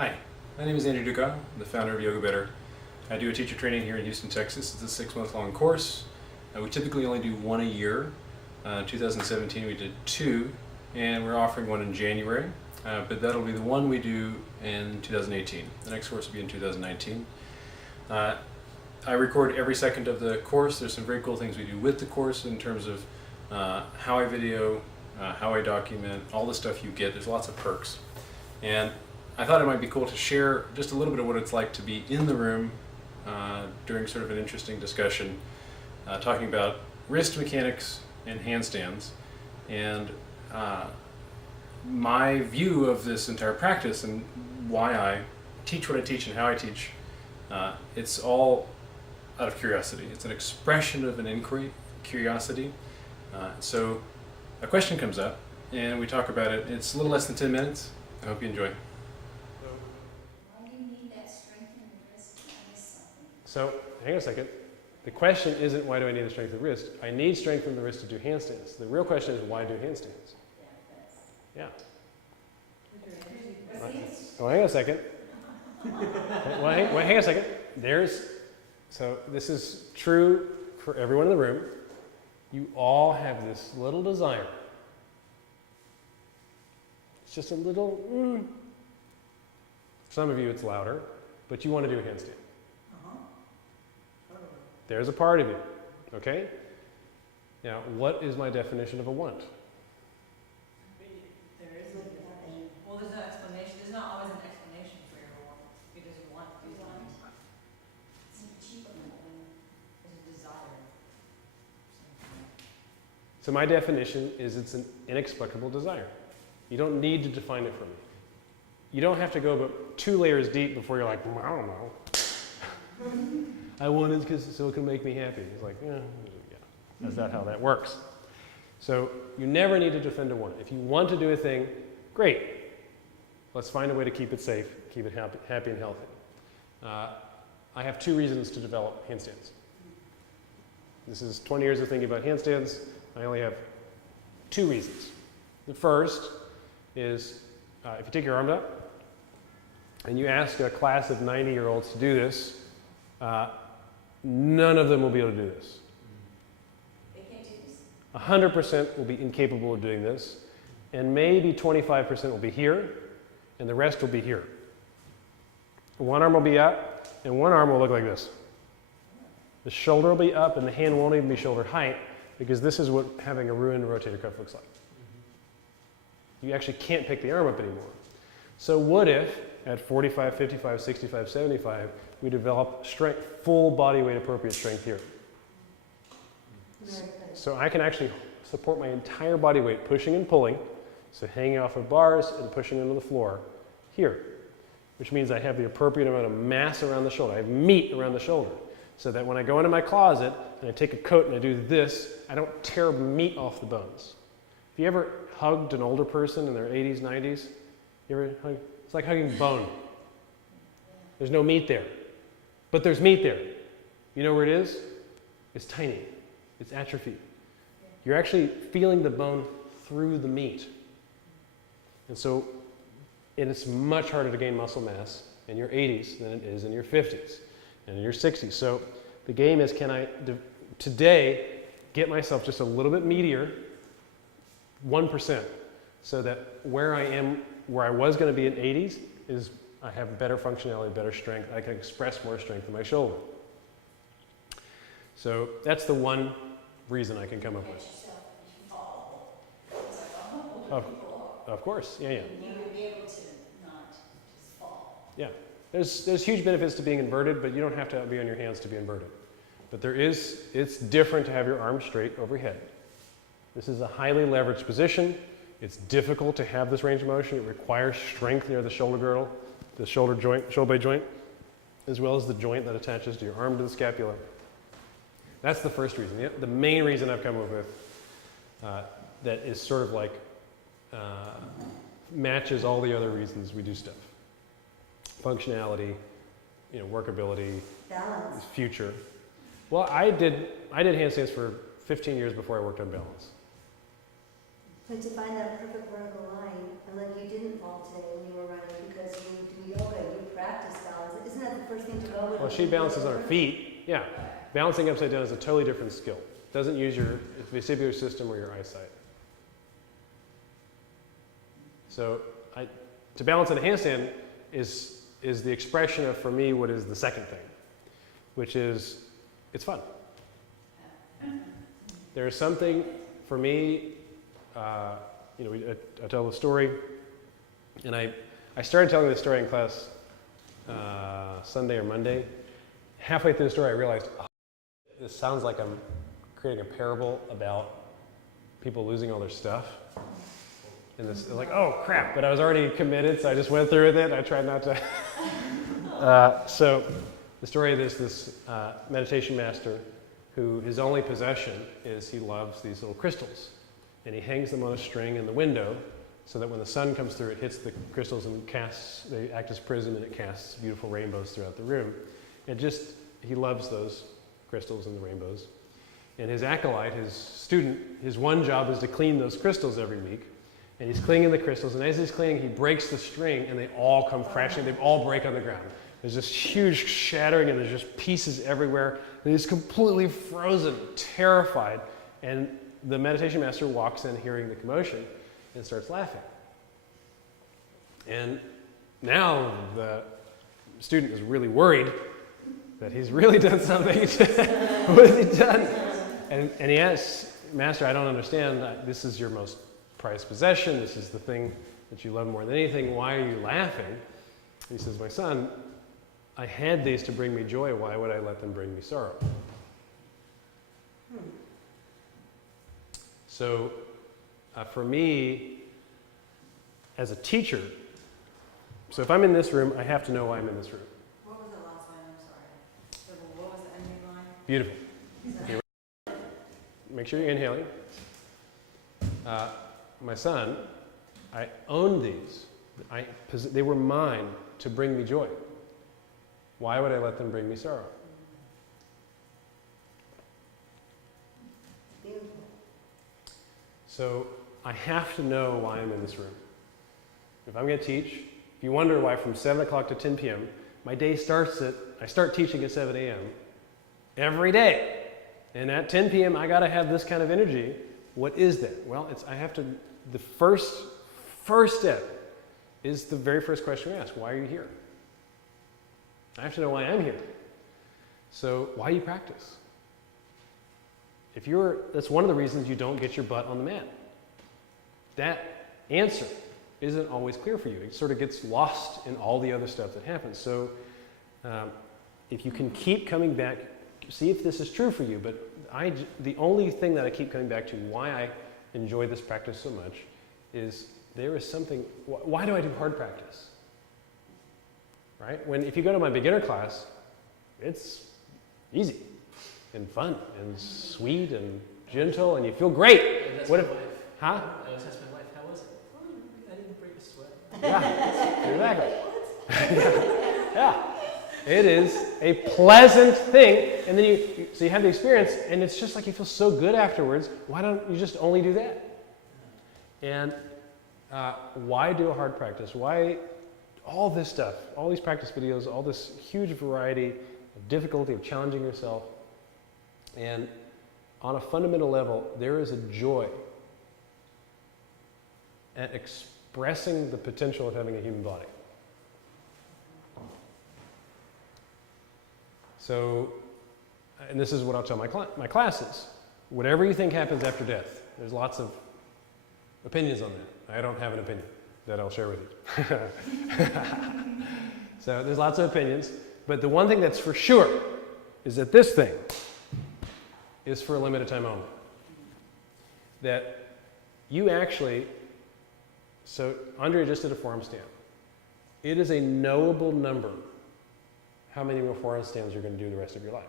Hi, my name is Andrew Duca. I'm the founder of Yoga Better. I do a teacher training here in Houston, Texas. It's a 6-month-long course. We typically only do one a year. In 2017 we did 2, and we're offering one in January. But that'll be the one we do in 2018. The next course will be in 2019. I record every second of the course. There's some very cool things we do with the course in terms of how I video, how I document, all the stuff you get. There's lots of perks. And I thought it might be cool to share just a little bit of what it's like to be in the room during sort of an interesting discussion, talking about wrist mechanics and handstands, and my view of this entire practice and why I teach what I teach and how I teach. It's all out of curiosity. It's an expression of an inquiry, curiosity. So a question comes up and we talk about it. It's a little less than 10 minutes. I hope you enjoy. So, hang on a second. The question isn't why do I need the strength of the wrist. I need strength from the wrist to do handstands. The real question is why do handstands? Yeah. Oh, hang on a second. Hang on a second. So this is true for everyone in the room. You all have this little desire. It's just a little, For some of you it's louder, but you want to do a handstand. There's a part of you, okay? Now, what is my definition of a want? There is a definition. Well, there's no explanation. There's not always an explanation for your want. Because you want to do something. It's an achievement and there's a desire. So my definition is it's an inexplicable desire. You don't need to define it for me. You don't have to go but 2 layers deep before you're like, I don't know. I want it because so it can make me happy. It's like, yeah, that's not how that works. So you never need to defend a want. If you want to do a thing, great. Let's find a way to keep it safe, keep it happy and healthy. I have 2 reasons to develop handstands. This is 20 years of thinking about handstands. I only have 2 reasons. The first is if you take your arm up and you ask a class of 90-year-olds to do this, none of them will be able to do this. They can't do this. 100% will be incapable of doing this, and maybe 25% will be here, and the rest will be here. One arm will be up, and one arm will look like this. The shoulder will be up, and the hand won't even be shoulder height, because this is what having a ruined rotator cuff looks like. You actually can't pick the arm up anymore. So what if, at 45, 55, 65, 75, we develop strength, full body weight appropriate strength here? So I can actually support my entire body weight pushing and pulling, so hanging off of bars and pushing into the floor here, which means I have the appropriate amount of mass around the shoulder. I have meat around the shoulder, so that when I go into my closet and I take a coat and I do this, I don't tear meat off the bones. Have you ever hugged an older person in their 80s, 90s? You ever hug? It's like hugging bone. There's no meat there. But there's meat there. You know where it is? It's tiny. It's atrophied. You're actually feeling the bone through the meat. And so it's much harder to gain muscle mass in your 80s than it is in your 50s and in your 60s. So the game is, can I today get myself just a little bit meatier, 1%, so that where I was going to be in 80s is I have better functionality, better strength. I can express more strength in my shoulder. So that's the one reason I can come up with. Of course, yeah. You would be able to not just fall. Yeah, there's huge benefits to being inverted, but you don't have to be on your hands to be inverted. But it's different to have your arms straight overhead. This is a highly leveraged position. It's difficult to have this range of motion. It requires strength near the shoulder girdle, the shoulder blade joint, as well as the joint that attaches to your arm to the scapula. That's the first reason. The main reason I've come up with that is sort of like matches all the other reasons we do stuff. Functionality, workability, balance, future. Well, I did handstands for 15 years before I worked on balance. So to find that perfect vertical line, and then you didn't fall today when you were running because you do yoga something to go with. Well, she balances on her feet. Yeah. Balancing upside down is a totally different skill. Doesn't use your vestibular system or your eyesight. So to balance in a handstand is the expression of, for me, what is the second thing, which is it's fun. There's something, for me, I tell the story, and I started telling this story in class Sunday or Monday. Halfway through the story, I realized, oh, this sounds like I'm creating a parable about people losing all their stuff. And this is like, oh crap, but I was already committed, so I just went through with it. I tried not to. So the story of this meditation master who his only possession is he loves these little crystals. And he hangs them on a string in the window so that when the sun comes through, it hits the crystals and they act as prism, and it casts beautiful rainbows throughout the room. He loves those crystals and the rainbows. And his acolyte, his student, his one job is to clean those crystals every week. And he's cleaning the crystals, and as he's cleaning, he breaks the string, and they all come crashing. They all break on the ground. There's this huge shattering, and there's just pieces everywhere. And he's completely frozen, terrified. And the meditation master walks in, hearing the commotion, and starts laughing. And now the student is really worried that he's really done something. What has he done? And he asks, Master, I don't understand. This is your most prized possession. This is the thing that you love more than anything. Why are you laughing? He says, my son, I had these to bring me joy. Why would I let them bring me sorrow? So for me, as a teacher, so if I'm in this room, I have to know why I'm in this room. What was the last line? I'm sorry. So what was the ending line? Beautiful. Make sure you're inhaling. My son, I owned these. They were mine to bring me joy. Why would I let them bring me sorrow? Beautiful. So I have to know why I'm in this room. If I'm going to teach, if you wonder why from 7 o'clock to 10 p.m., my day starts I start teaching at 7 a.m. every day. And at 10 p.m., I got to have this kind of energy. What is that? Well, the first step is the very first question we ask. Why are you here? I have to know why I'm here. So why do you practice? That's one of the reasons you don't get your butt on the mat. That answer isn't always clear for you. It sort of gets lost in all the other stuff that happens. So if you can keep coming back, see if this is true for you. But the only thing that I keep coming back to, why I enjoy this practice so much, is there is something. Why do I do hard practice? Right? If you go to my beginner class, it's easy and fun and sweet and gentle, and you feel great. What if? Huh? I was asking my wife, how was it? I didn't break a sweat. Yeah, exactly. Yeah. It is a pleasant thing, and then you have the experience, and it's just like you feel so good afterwards. Why don't you just only do that? And why do a hard practice? Why all this stuff, all these practice videos, all this huge variety of difficulty of challenging yourself? And on a fundamental level, there is a joy at expressing the potential of having a human body. So, and this is what I'll tell my classes. Whatever you think happens after death, there's lots of opinions on that. I don't have an opinion that I'll share with you. So there's lots of opinions, but the one thing that's for sure is that this thing is for a limited time only. That you actually, so Andre just did a forearm stand. It is a knowable number how many more forearm stands you're going to do the rest of your life.